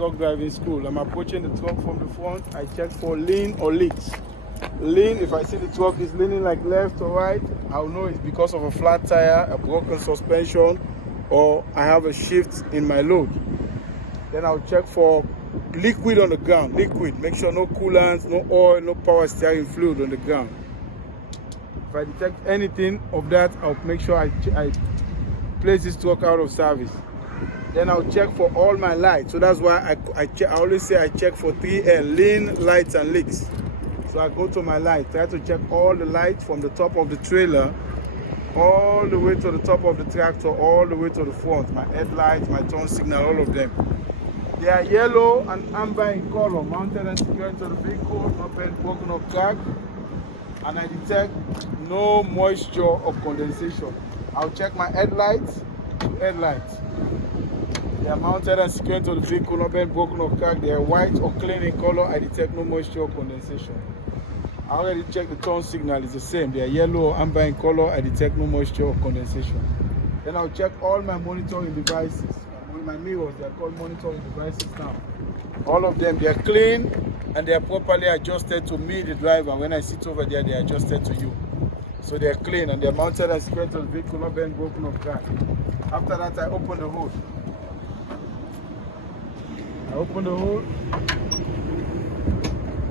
truck driving school. I'm approaching the truck from the front. I check for lean or leaks. Lean, if I see the truck is leaning like left or right, I'll know it's because of a flat tire, a broken suspension, or I have a shift in my load. Then I'll check for liquid on the ground. Liquid, make sure no coolant, no oil, no power steering fluid on the ground. If I detect anything of that, I'll make sure I place this truck out of service. Then I'll check for all my lights. So that's why I always say I check for 3L, lean, lights, and leaks. So I go to my light, try to check all the lights from the top of the trailer, all the way to the top of the tractor, all the way to the front. My headlights, my turn signal, all of them. They are yellow and amber in color, mounted and secured to the vehicle, not bent, broken or cracked. And I detect no moisture or condensation. I'll check my headlights to headlights. They are mounted and secured to the vehicle, not bent, broken or cracked. They are white or clean in color. I detect no moisture or condensation. I already checked the turn signal, it's the same. They are yellow or amber in color. I detect no moisture or condensation. Then I'll check all my monitoring devices. My mirrors, they are called monitoring devices now. All of them, they are clean and they are properly adjusted to me, the driver. When I sit over there, they are adjusted to you. So they are clean and they are mounted and secured to the vehicle, not bent, broken or cracked. After that, I open the hood. I open the hood.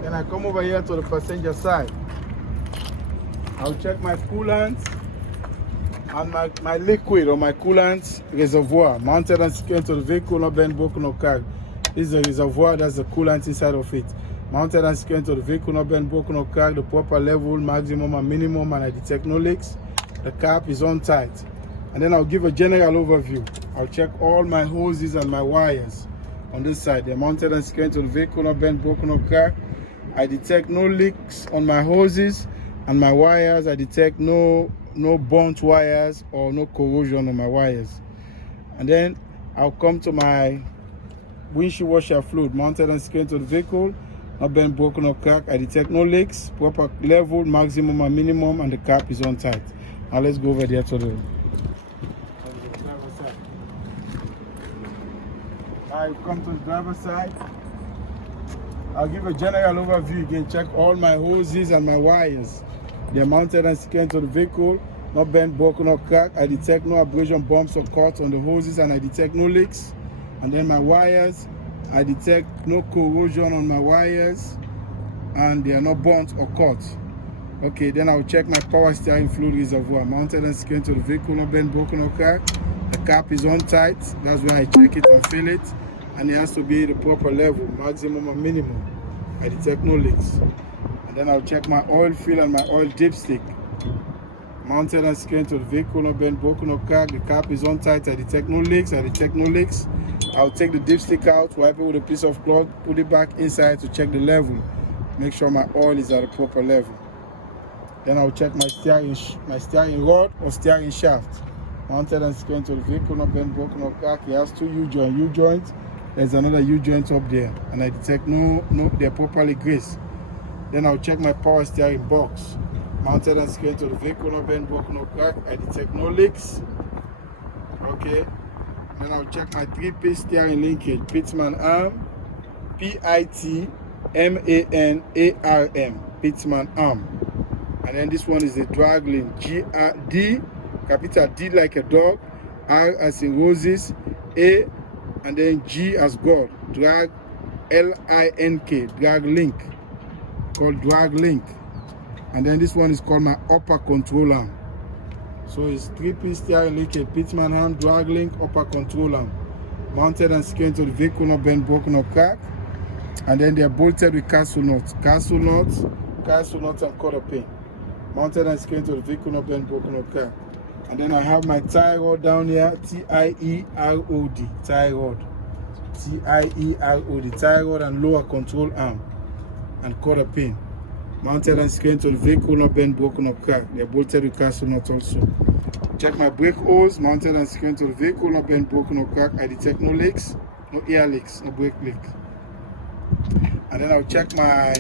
Then I come over here to the passenger side. I'll check my coolant and my liquid or my coolant reservoir, mounted and secured to the vehicle, not bent, broken or cracked. This is the reservoir, that's the coolant inside of it. Mounted and secured to the vehicle, not bent, broken or cracked, the proper level, maximum and minimum, and I detect no leaks. The cap is on tight. And then I'll give a general overview. I'll check all my hoses and my wires on this side. They're mounted and secured to the vehicle, not bent, broken or cracked. I detect no leaks on my hoses and my wires. I detect no burnt wires or no corrosion on my wires. And then I'll come to my windshield washer fluid, mounted and secured to the vehicle, not bent, broken or cracked. I detect no leaks, proper level, maximum and minimum, and the cap is on tight. Now let's go over there to the driver's side. I come to the driver's side. I'll give a general overview again. Check all my hoses and my wires. They are mounted and secured to the vehicle, not bent, broken or cracked. I detect no abrasion, bumps or cuts on the hoses, and I detect no leaks. And then my wires, I detect no corrosion on my wires, and they are not burnt or cut. Okay, then I'll check my power steering fluid reservoir, mounted and secured to the vehicle, not bent, broken or cracked. The cap is on tight. That's where I check it and fill it, and it has to be the proper level, maximum and minimum. I detect no leaks. And then I'll check my oil fill and my oil dipstick, mounted and secured to the vehicle, not bent, broken or cracked. The cap is on tight. I detect no leaks. I detect no leaks. I'll take the dipstick out, wipe it with a piece of cloth, put it back inside to check the level. Make sure my oil is at the proper level. Then I'll check my steering rod or steering shaft, mounted and secured to the vehicle, not bent, broken or cracked. It has two U-joints. There's another U-joint up there, and I detect no, they're properly greased. Then I'll check my power steering box, mounted and secured to the vehicle, not bent, broken or cracked. I detect no leaks. Okay. Then I'll check my 3-piece steering linkage, Pitman arm, Pitman arm, Pitman arm. And then this one is the drag link, D, capital D like a dog, R as in roses, A, and then G as God, drag, L-I-N-K, drag link, called drag link. And then this one is called my upper control arm. So it's 3-piece steering linkage, Pitman arm, drag link, upper control arm, mounted and secured to the vehicle, not bent, broken or cracked. And then they are bolted with castle nuts, and quarter pin, mounted and secured to the vehicle, not bent, broken or cracked. And then I have my tie rod down here, T-I-E-R-O-D, tie rod, T-I-E-R-O-D, tie rod and lower control arm and quarter pin, mounted and secured to the vehicle, not bent, broken or cracked. They are bolted with castle nuts also. Check my brake hose, mounted and secured to the vehicle, not bent, broken or cracked. I detect no leaks, no air leaks, no brake leak. And then I'll check my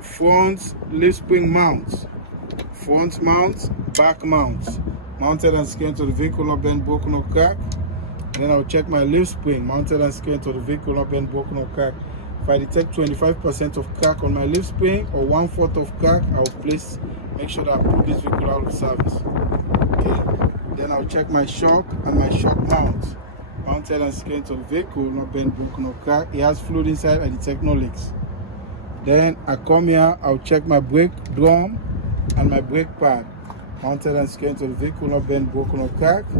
front leaf spring mounts, front mounts, back mounts, mounted and secured to the vehicle, not bent, broken or cracked. And then I'll check my leaf spring mounted and secured to the vehicle, not bent, broken, or cracked. If I detect 25% of crack on my leaf spring or 1/4 of crack, I'll make sure that I put this vehicle out of service. Okay. Then I'll check my shock and my shock mount mounted and secured to the vehicle, not bent, broken, or cracked. It has fluid inside. I detect no leaks. Then I come here, I'll check my brake drum and my brake pad mounted and secured to the vehicle, not bent, broken, or cracked.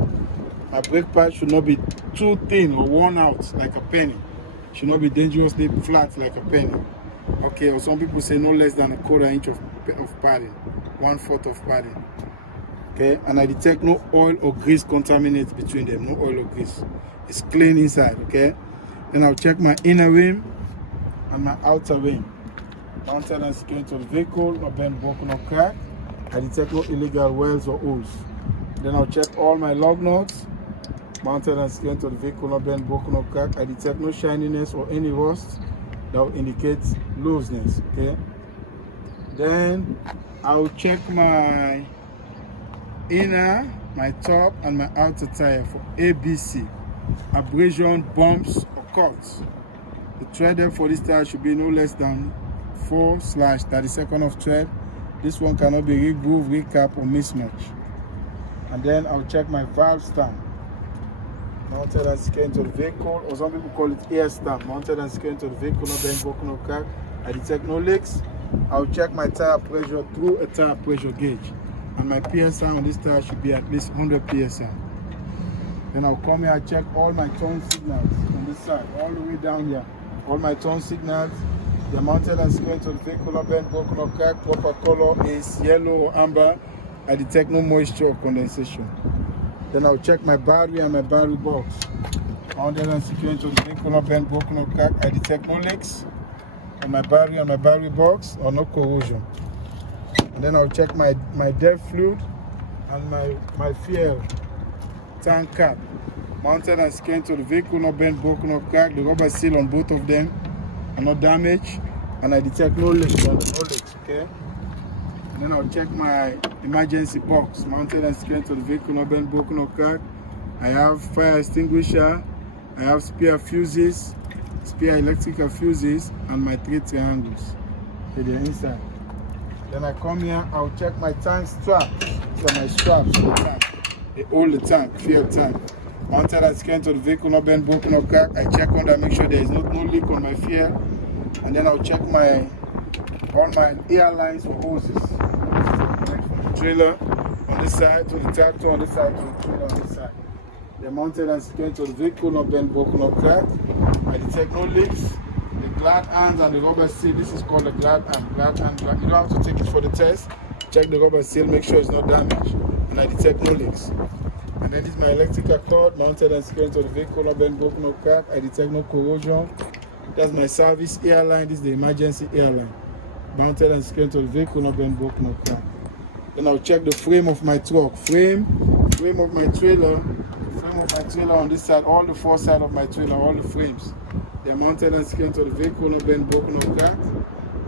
My brake pad should not be too thin or worn out like a penny. Should not be dangerously flat like a penny. Okay, or some people say no less than 1/4 inch of padding, 1/4 of padding. Okay, and I detect no oil or grease contaminates between them, no oil or grease. It's clean inside, okay? Then I'll check my inner rim and my outer rim mounted and secured to the vehicle, not bent, broken, or cracked. I detect no illegal welds or holes. Then I'll check all my lug nuts mounted and secured to the vehicle, not bent, broken, or cracked. I detect no shininess or any rust that will indicate looseness, okay? Then I'll check my inner, my top, and my outer tire for ABC, abrasion, bumps, or cuts. The tread depth for this tire should be no less than 4/32 of tread. This one cannot be removed, recap, or mismatch. And then I'll check my valve stamp mounted and secured to the vehicle, or some people call it air stamp mounted and secured to the vehicle, not bent, broken, or cracked. I detect no leaks. I'll check my tire pressure through a tire pressure gauge, and my PSI on this tire should be at least 100 PSI. Then I'll come here and check all my turn signals on this side, all the way down here. All my turn signals, they're mounted and secured to the vehicle, not bent, broken, or cracked. Proper color is yellow or amber. I detect no moisture or condensation. Then I'll check my battery and my battery box mounted and secured to the vehicle, not bent, broken, or cracked. I detect no leaks on my battery and my battery box, or no corrosion. And then I'll check my depth fluid and my fuel tank cap mounted and secured to the vehicle, not bent, broken, or cracked. The rubber seal on both of them are not damaged, and I detect no leaks, okay? And then I'll check my emergency box mounted and secured to the vehicle, not bent, broken, or cracked. I have fire extinguisher, I have spare fuses, spare electrical fuses, and my 3 triangles. Okay, they're inside. Then I come here, I'll check my tank straps. These are my straps for the tank. They hold the tank, fuel tank. Mounted and secured to the vehicle, not bent, broken, or cracked. I check on that, make sure there is no leak on my fuel. And then I'll check all my air lines for hoses. From the trailer on this side to the tractor on this side to the trailer on this side. They're mounted and secured to the vehicle, not bent, broken, or cracked. I detect no leaks. The glad hands and the rubber seal, this is called a glad hand. You don't have to take it for the test. Check the rubber seal, make sure it's not damaged. And I detect no leaks. And then this is my electrical cord mounted and secured to the vehicle, not bent, broken, or cracked. I detect no corrosion. That's my service airline. This is the emergency airline mounted and secured to the vehicle, not bent, broken, or cracked. Then I'll check the frame of my truck, frame of my trailer, on this side, all the 4 sides of my trailer, all the frames. They're mounted and secured to the vehicle, not bent, broken, or cracked.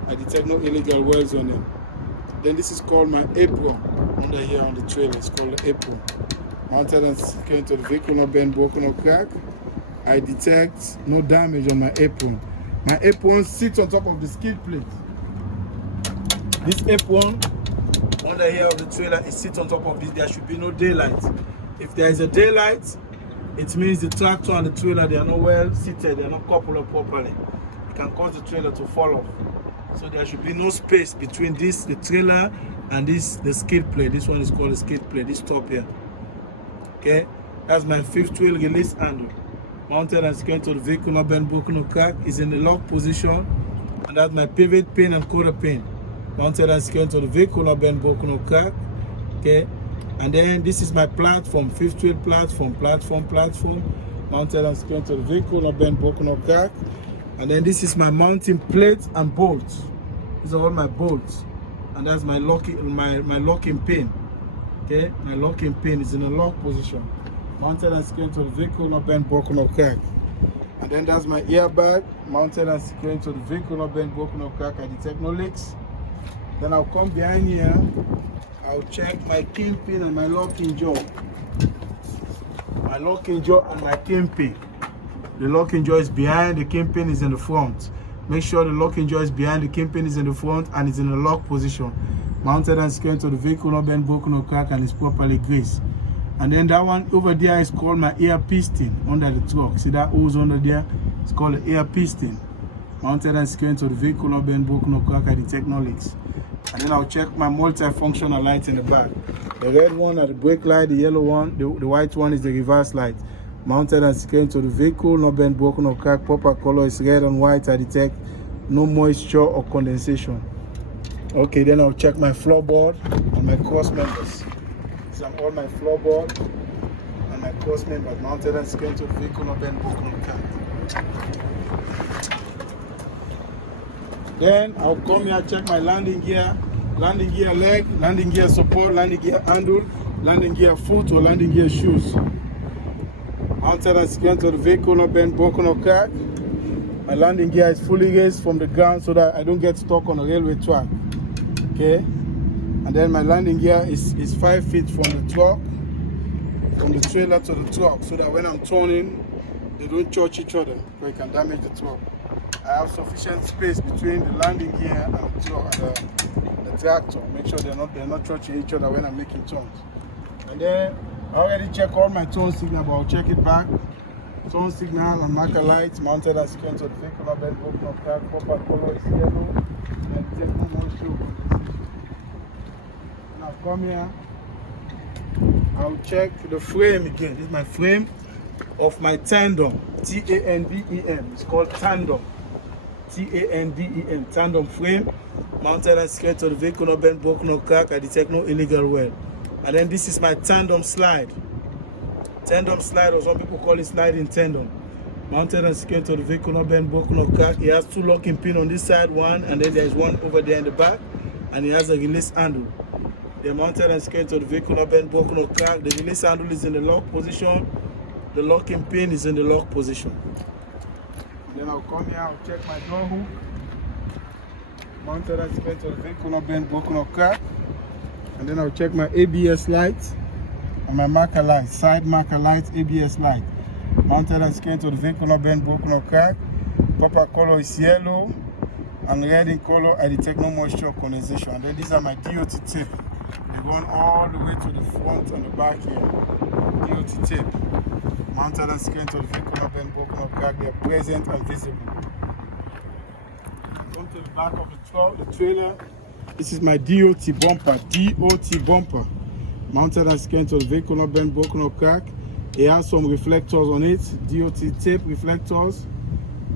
I detect no illegal welds on them. Then this is called my apron under here on the trailer. It's called the apron. Mounted and secured to the vehicle, not bent, broken, or cracked. I detect no damage on my apron. My apron sits on top of the skid plate. This apron under here of the trailer, it sits on top of this. There should be no daylight. If there is a daylight, it means the tractor and the trailer, they are not well seated, they are not coupled up properly. It can cause the trailer to fall off. So there should be no space between this, the trailer, and the skid plate. This one is called the skid plate, this top here. Okay, that's my 5th wheel release handle. Mounted and secured to the vehicle, not bent, broken, or cracked. Is in the lock position. And that's my pivot pin and quarter pin. Mounted and secured to the vehicle, not bent, broken, or cracked. Okay. And then this is my platform, 5th wheel platform. Mounted and secured to the vehicle, not bent, broken, or cracked. And then this is my mounting plate and bolts. These are all my bolts. And that's my locking pin. Okay, my locking pin is in a lock position. Mounted and secured to the vehicle, not bent, broken, or cracked. And then that's my airbag, mounted and secured to the vehicle, not bent, broken, or cracked. I detect no leaks. Then I'll come behind here, I'll check my kingpin and my locking jaw. my locking jaw and my kingpin. The locking jaw is behind, the kingpin is in the front. Make sure the locking jaw is behind, the kingpin is in the front, and it's in the lock position. Mounted and secured to the vehicle, no bend, broken, no crack, and it's properly greased. And then that one over there is called my ear piston under the truck. See that hose under there? It's called the ear piston. Mounted and secured to the vehicle, no bend, broken, no crack, and detect no leaks. And then I'll check my multi-functional lights in the back. The red one are the brake light, the yellow one, the white one is the reverse light. Mounted and secured to the vehicle, no bend, broken, or crack. Proper color is red and white. I detect no moisture or condensation. Okay, then I'll check my floorboard and my cross members. These are all my floorboard and my cross members. Mounted and secured to the vehicle, no bend, broken, or crack. Then I'll come here, check my landing gear leg, landing gear support, landing gear handle, landing gear foot, or landing gear shoes. Mounted and secured to the vehicle, no bend, broken, or crack. My landing gear is fully raised from the ground so that I don't get stuck on a railway track. Okay? And then my landing gear is 5 feet from the truck, from the trailer to the truck, so that when I'm turning, they don't touch each other, so it can damage the truck. I have sufficient space between the landing gear and the truck, the tractor. Make sure they're not touching each other when I'm making turns. And then I already checked all my turn signal, but I'll check it back. Turn signal and marker lights mounted and secured to the vehicle, no bend, broken, or crack. Proper color is yellow, and take no more show. And I'll come here. I'll check the frame again. This is my frame of my tandem. T-A-N-D-E-M. It's called tandem. T-A-N-D-E-M. Tandem frame mounted and secured to the vehicle, no bend, broken, or crack. I detect no illegal well. And then this is my tandem slide. Tandem slide, or some people call it sliding tandem. Mounted and secured to the vehicle, no bend, broken, or crack. It has 2 locking pins on this side, one, and then there's one over there in the back, and it has a release handle. They're mounted and secured to the vehicle, no bend, broken, or crack. The release handle is in the lock position. The locking pin is in the lock position. And then I'll come here, I'll check my door hook. Mounted and secured to the vehicle, no bend, broken, or crack. And then I'll check my ABS light and my marker light, side marker light, ABS light. Mounted and secured to the vehicle, no bend, broken, or crack. Proper color is yellow and red in color. I detect no moisture condensation. And then these are my DOT tape. They run all the way to the front and the back here. DOT tape. Mounted and secured to the vehicle, no bend, broken, or crack. They are present and visible. Come to the back of the truck, the trailer. This is my DOT bumper, DOT bumper. Mounted and secured to the vehicle, no bend, broken, or crack. It has some reflectors on it, DOT tape reflectors.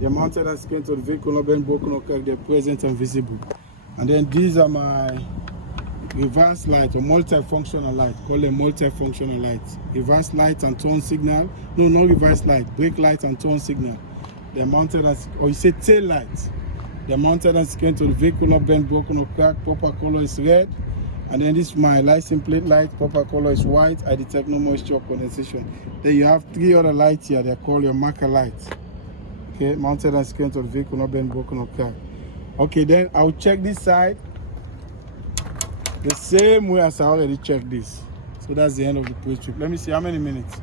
They're mounted and secured to the vehicle, no bend, broken, or crack. They're present and visible. And then these are my reverse light or multifunctional light. Call them multifunctional lights. Reverse light and turn signal. No, not reverse light. Brake light and turn signal. They're mounted as, or you say tail light. They're mounted and secured to the vehicle, no bend, broken, or crack. Proper color is red. And then this is my license plate light. Proper color is white. I detect no moisture or condensation. Then you have 3 other lights here. They're called your marker lights. Okay, mounted and secured to the vehicle, no bend, broken, or crack. Okay, then I'll check this side the same way as I already checked this. So that's the end of the Pretrip. Let me see how many minutes.